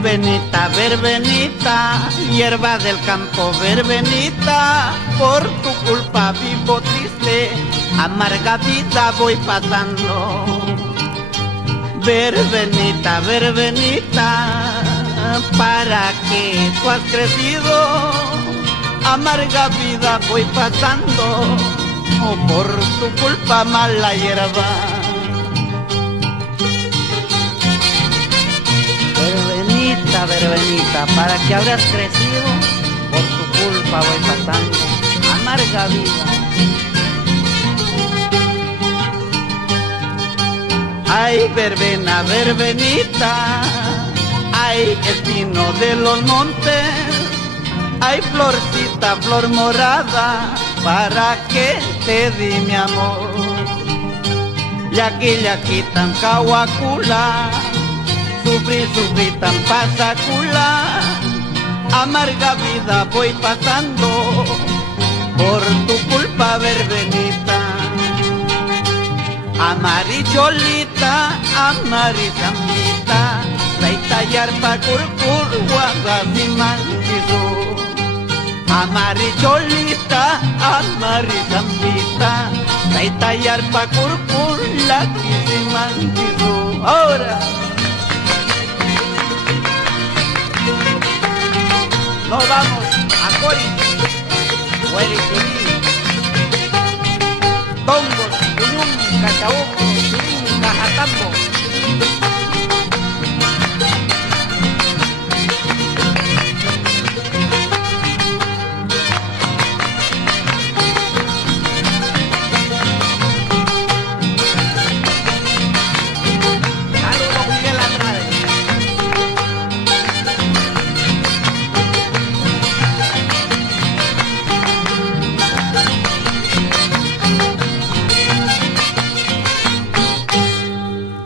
Verbenita, verbenita, hierba del campo, verbenita, por tu culpa vivo triste, amarga vida voy pasando. Verbenita, verbenita, para que tú has crecido, amarga vida voy pasando, por tu culpa mala hierba. Verbenita, verbenita, para que habrás crecido, por tu culpa voy pasando, amarga vida. Ay, verbena, verbenita, ay, espino de los montes, ay, florcita, flor morada, para que te di mi amor. Yaqui, tan cahuacula, sufrí tan pasacula, amarga vida voy pasando, por tu culpa verbenita. Amaricholita, amarizambita, taitallar pa curcur, guagazimanchizu. Amaricholita, amarizambita, taitallar pa curcur, laquizimanchizu. Ahora nos vamos a Cori, Huericurí, Tongos, Cuyum, Cachabuco, Churín, Cajatambo.